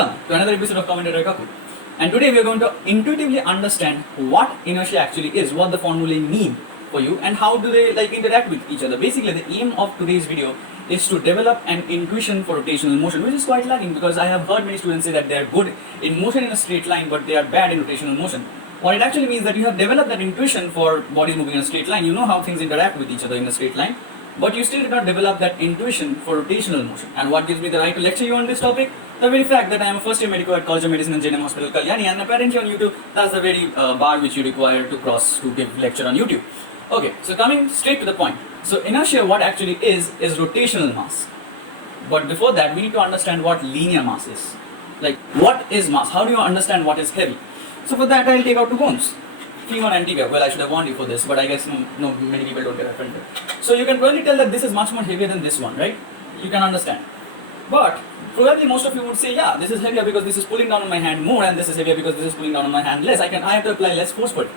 Welcome to another episode of Commentator Kaku. And today we are going to intuitively understand what inertia actually is, what the formulae mean for you, and how do they interact with each other. Basically, the aim of today's video is to develop an intuition for rotational motion, which is quite lacking because I have heard many students say that they are good in motion in a straight line, but they are bad in rotational motion. What it actually means that you have developed that intuition for bodies moving in a straight line. You know how things interact with each other in a straight line, but you still did not develop that intuition for rotational motion. And what gives me the right to lecture you on this topic? The very fact that I am a first year medico at College of Medicine and JNM Hospital, Kalyani, and apparently on YouTube, that's the very bar which you require to cross to give lecture on YouTube. Okay, so coming straight to the point. So inertia, what actually is rotational mass. But before that, we need to understand what linear mass is. Like, what is mass? How do you understand what is heavy? So for that, I'll take out two bones. Femur and tibia. Well, I should have warned you for this, but I guess no many people don't get offended. So you can probably tell that this is much more heavier than this one, right? You can understand. But probably most of you would say, yeah, this is heavier because this is pulling down on my hand more, and this is heavier because this is pulling down on my hand less. I have to apply less force for it.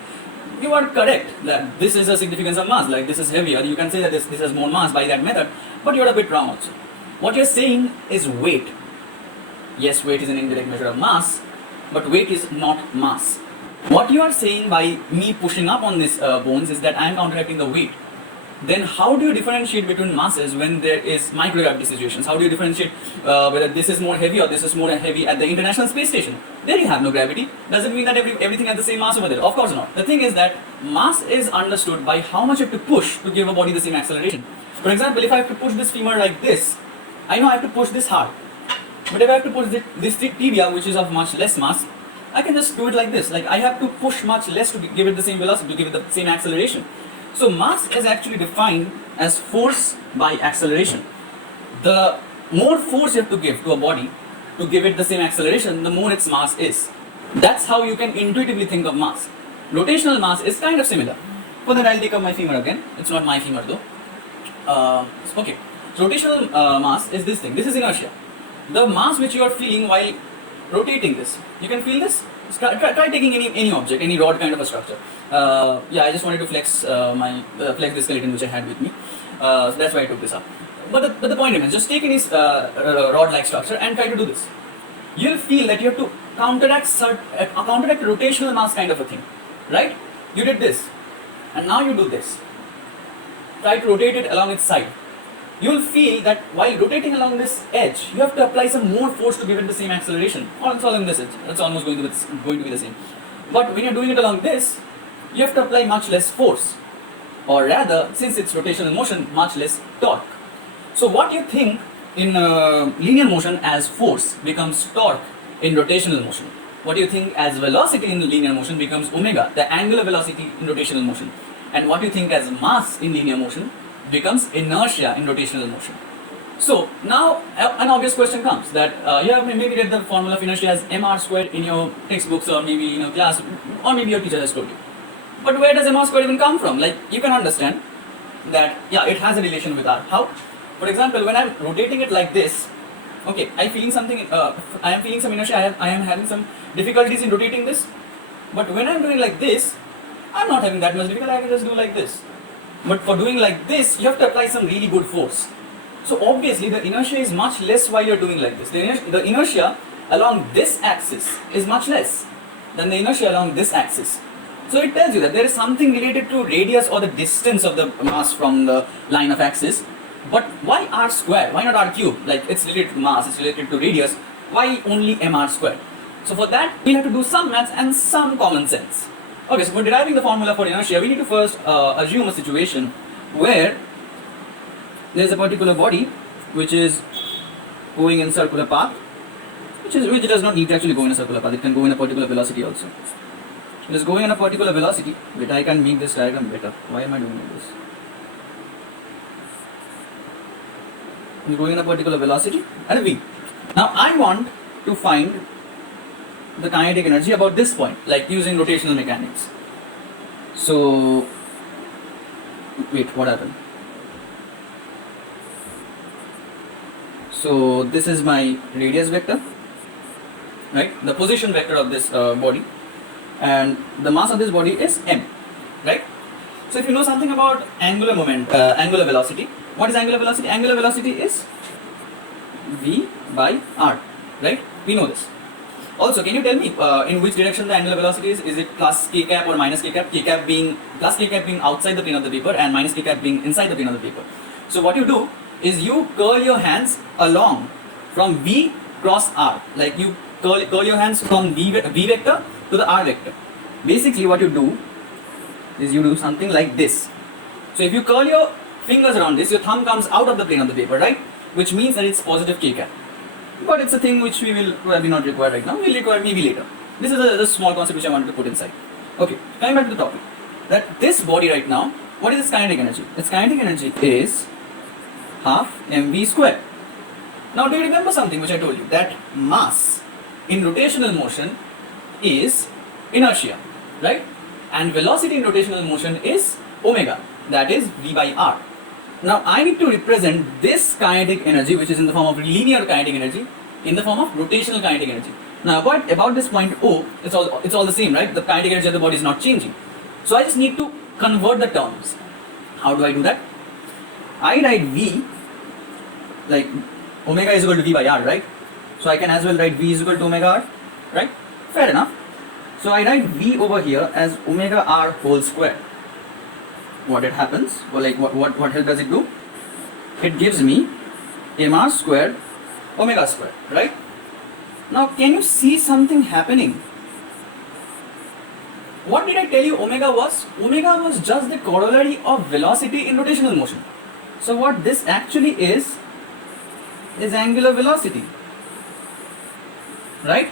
You are correct that this is a significance of mass, like this is heavier. You can say that this has more mass by that method, but you're a bit wrong also. What you're saying is weight. Yes, weight is an indirect measure of mass, but weight is not mass. What you are saying by me pushing up on these bones is that I am counteracting the weight. Then how do you differentiate between masses when there is microgravity situations? How do you differentiate whether this is more heavy or this is more heavy at the International Space Station? There you have no gravity. Does it mean that everything has the same mass over there? Of course not. The thing is that mass is understood by how much you have to push to give a body the same acceleration. For example, if I have to push this femur like this, I know I have to push this hard. But if I have to push this tibia, which is of much less mass, I can just do it like this. Like I have to push much less to give it the same velocity, to give it the same acceleration. So mass is actually defined as force by acceleration. The more force you have to give to a body to give it the same acceleration, the more its mass is. That's how you can intuitively think of mass. Rotational mass is kind of similar. For that, I'll take up my femur again. It's not my femur though. Okay. So rotational mass is this thing. This is inertia. The mass which you are feeling while rotating this. You can feel this? Try taking any object, any rod kind of a structure. Yeah, I just wanted to flex flex the skeleton which I had with me. So that's why I took this up. But the point is, just take any rod-like structure and try to do this. You'll feel that you have to counteract rotational mass kind of a thing, right? You did this, and now you do this. Try to rotate it along its side. You'll feel that while rotating along this edge, you have to apply some more force to give it the same acceleration. Also along this edge, it's almost going to be the same. But when you're doing it along this, you have to apply much less force. Or rather, since it's rotational motion, much less torque. So what you think in linear motion as force becomes torque in rotational motion. What you think as velocity in linear motion becomes omega, the angular velocity in rotational motion. And what you think as mass in linear motion becomes inertia in rotational motion. So now an obvious question comes that you have maybe read the formula of inertia as mr squared in your textbooks or maybe in your class, or maybe your teacher has told you. But where does mr squared even come from? Like you can understand that yeah, it has a relation with r. How? For example, when I'm rotating it like this, okay, I am feeling some inertia. I am having some difficulties in rotating this. But when I'm doing like this, I'm not having that much difficulty. I can just do like this. But for doing like this, you have to apply some really good force. So obviously the inertia is much less while you're doing like this. The inertia along this axis is much less than the inertia along this axis. So it tells you that there is something related to radius or the distance of the mass from the line of axis. But why r squared? Why not r cubed? Like it's related to mass, it's related to radius. Why only mr squared? So for that, we'll have to do some maths and some common sense. Okay, so for deriving the formula for inertia, we need to first assume a situation where there is a particular body which is going in circular path, which does not need to actually go in a circular path. It can go in a particular velocity also. It is going in a particular velocity. But I can make this diagram better. Why am I doing this? It is going in a particular velocity and a v. Now I want to find the kinetic energy about this point, like using rotational mechanics. So, wait, what happened? So this is my radius vector, right? The position vector of this body, and the mass of this body is m, right? So if you know something about angular velocity, what is angular velocity? Angular velocity is v by r, right? We know this. Also, can you tell me in which direction the angular velocity is? Is it plus k cap or minus k cap? K cap being plus k cap being outside the plane of the paper and minus k cap being inside the plane of the paper. So what you do is you curl your hands along from V cross R. Like you curl your hands from V vector to the R vector. Basically what you do is you do something like this. So if you curl your fingers around this, your thumb comes out of the plane of the paper, right? Which means that it's positive k cap. But it's a thing which we will probably not require right now. We'll require maybe later. This is a small concept which I wanted to put inside. Okay, coming back to the topic. That this body right now, what is its kinetic energy? Its kinetic energy is half mv square. Now do you remember something which I told you? That mass in rotational motion is inertia, right? And velocity in rotational motion is omega, that is v by r. Now I need to represent this kinetic energy, which is in the form of linear kinetic energy, in the form of rotational kinetic energy. Now about this point O, it's all the same, right? The kinetic energy of the body is not changing. So I just need to convert the terms. How do I do that? I write V like omega is equal to v by r, right? So I can as well write v is equal to omega r, right? Fair enough. So I write v over here as omega r whole square. What it happens, well, like what help does it do? It gives me mr square omega square, right? Now can you see something happening? What did I tell you omega was? Omega was just the corollary of velocity in rotational motion. So what this actually is angular velocity, right?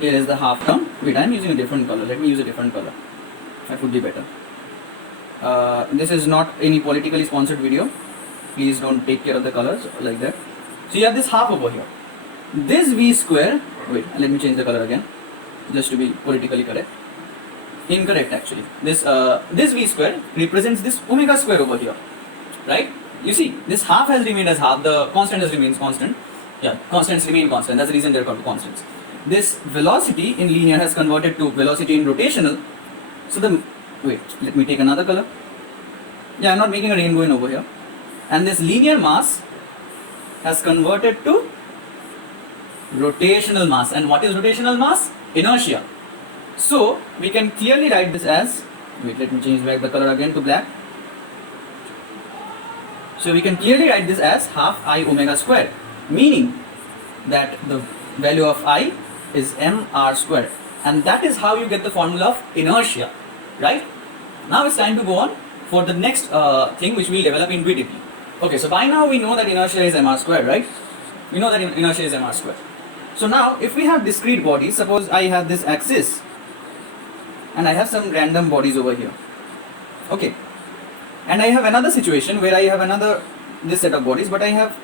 Here is the half term. Wait, I am using a different color. Let me use a different color. That would be better. This is not any politically sponsored video. Please don't take care of the colors like that. So you have this half over here. This v square, wait, let me change the color again, just to be politically correct. Incorrect actually. This v square represents this omega square over here, right? You see, this half has remained as half, the constant has remained constant. Yeah, constants remain constant, that's the reason they're called constants. This velocity in linear has converted to velocity in rotational. So wait, let me take another color. Yeah, I'm not making a rainbow in over here. And this linear mass has converted to rotational mass. And what is rotational mass? Inertia. So we can clearly write this as, wait, let me change back the color again to black. So we can clearly write this as half I omega square, meaning that the value of I is mr square, and that is how you get the formula of inertia, right? Now it's time to go on for the next thing which we'll develop intuitively. Okay, so by now we know that inertia is mr square, right? We know that inertia is mr square. So now if we have discrete bodies, suppose I have this axis and I have some random bodies over here, okay, and I have another situation where I have this set of bodies, but I have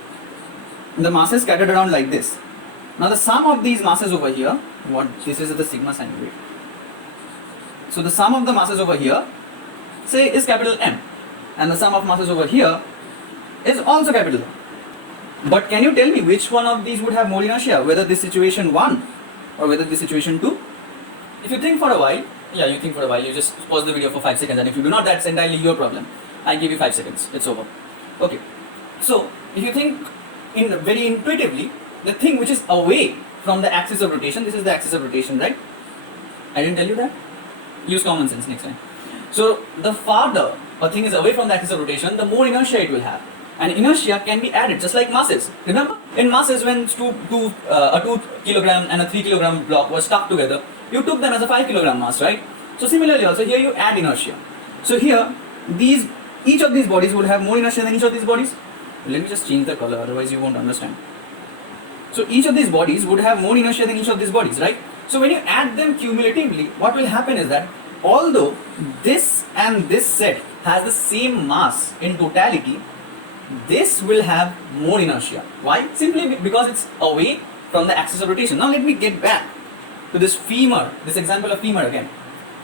the masses scattered around like this. Now the sum of these masses over here, this is the sigma sign, wait. So the sum of the masses over here, say, is capital M, and the sum of masses over here is also capital M. But can you tell me which one of these would have more inertia, whether this situation 1 or whether this situation 2? If you think for a while, you just pause the video for 5 seconds, and if you do not, that's entirely your problem. I give you 5 seconds, it's over. Okay, so if you think very intuitively, the thing which is away from the axis of rotation, this is the axis of rotation, right? I didn't tell you that? Use common sense next time. So the farther a thing is away from the axis of rotation, the more inertia it will have. And inertia can be added just like masses. Remember, in masses, when a 2 kilogram and a 3 kilogram block were stuck together, you took them as a 5 kilogram mass, right? So similarly also here you add inertia. So here, each of these bodies would have more inertia than each of these bodies. Let me just change the color, otherwise you won't understand. So each of these bodies would have more inertia than each of these bodies, right? So when you add them cumulatively, what will happen is that although this and this set has the same mass in totality, this will have more inertia. Why? Simply because it's away from the axis of rotation. Now let me get back to this femur, this example of femur again.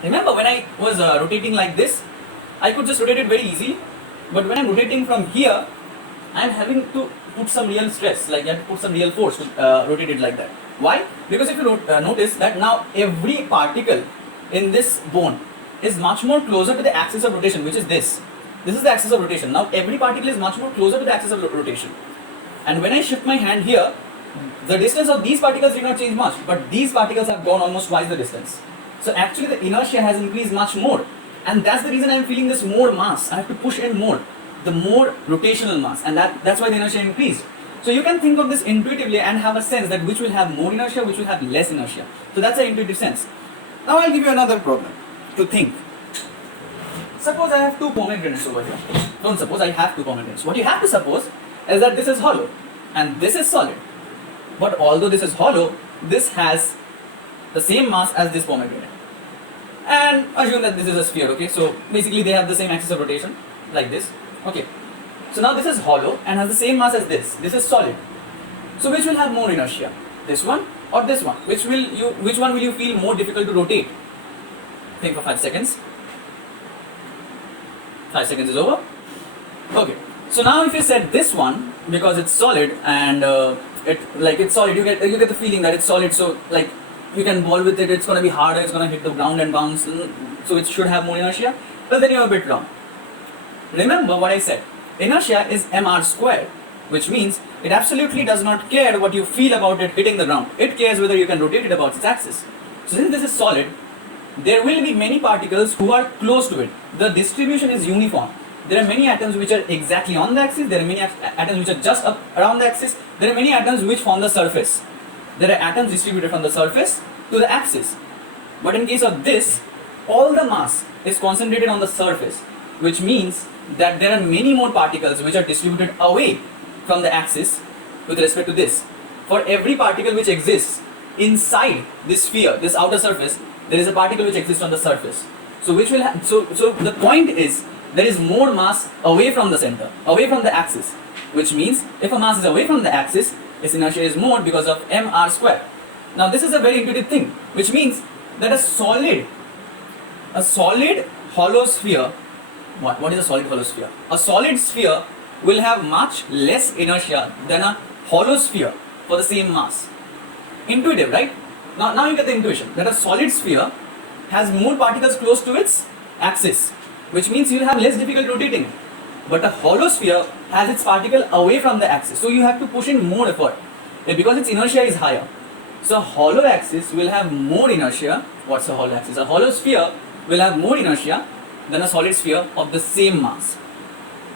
Remember when I was rotating like this, I could just rotate it very easily, but when I'm rotating from here, I'm having to put some real stress, like you have to put some real force to rotate it like that. Why? Because if you notice that now every particle in this bone is much more closer to the axis of rotation, which is this. This is the axis of rotation. Now every particle is much more closer to the axis of rotation. And when I shift my hand here, The distance of these particles did not change much, but these particles have gone almost twice the distance. So actually the inertia has increased much more. And that's the reason I'm feeling this more mass. I have to push in more, the more rotational mass, and that's why the inertia increased. So you can think of this intuitively and have a sense that which will have more inertia, which will have less inertia. So that's an intuitive sense. Now I'll give you another problem to think. Suppose I have two pomegranates over here. Don't suppose, I have two pomegranates. What you have to suppose is that this is hollow and this is solid. But although this is hollow, this has the same mass as this pomegranate. And assume that this is a sphere, okay? So basically they have the same axis of rotation, like this, okay? So now this is hollow and has the same mass as this. This is solid. So which will have more inertia? This one or this one? Which one will you feel more difficult to rotate? Think for 5 seconds. 5 seconds is over. Okay. So now if you said this one, because it's solid and it's solid, you get the feeling that it's solid. So like you can ball with it. It's gonna be harder. It's gonna hit the ground and bounce. So it should have more inertia. But then you're a bit wrong. Remember what I said. Inertia is mr squared, which means it absolutely does not care what you feel about it hitting the ground. It cares whether you can rotate it about its axis. So since this is solid, there will be many particles who are close to it. The distribution is uniform. There are many atoms which are exactly on the axis. There are many atoms which are just up around the axis. There are many atoms which form the surface. There are atoms distributed from the surface to the axis. But in case of this, all the mass is concentrated on the surface, which means that there are many more particles which are distributed away from the axis with respect to this. For every particle which exists inside this sphere, this outer surface, there is a particle which exists on the surface. So the point is there is more mass away from the center, away from the axis, which means if a mass is away from the axis, its inertia is more because of mr squared. Now this is a very intuitive thing, which means that a solid hollow sphere, what is a solid hollow sphere? A solid sphere will have much less inertia than a hollow sphere for the same mass. Intuitive, right? Now you get the intuition that a solid sphere has more particles close to its axis, which means you will have less difficult rotating. But a hollow sphere has its particle away from the axis, so you have to push in more effort because its inertia is higher. So a hollow axis will have more inertia. What's a hollow axis? A hollow sphere will have more inertia than a solid sphere of the same mass.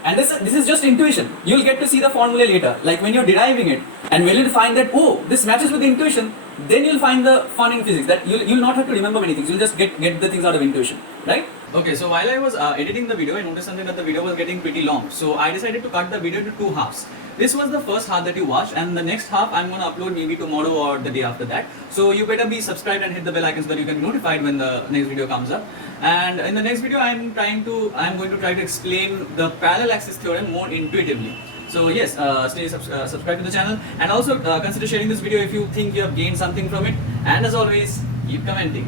And this is just intuition. You'll get to see the formula later, like when you're deriving it, and when you find that, oh, this matches with the intuition, then you'll find the fun in physics, that you'll not have to remember many things. You'll just get the things out of intuition, right? Okay, so while I was editing the video, I noticed something, that the video was getting pretty long. So I decided to cut the video into 2 halves. This was the first half that you watched, and the next half I'm going to upload maybe tomorrow or the day after that. So you better be subscribed and hit the bell icon so that you can be notified when the next video comes up. And in the next video I'm going to try to explain the parallel axis theorem more intuitively. So yes, subscribe to the channel, and also consider sharing this video if you think you have gained something from it. And as always, keep commenting.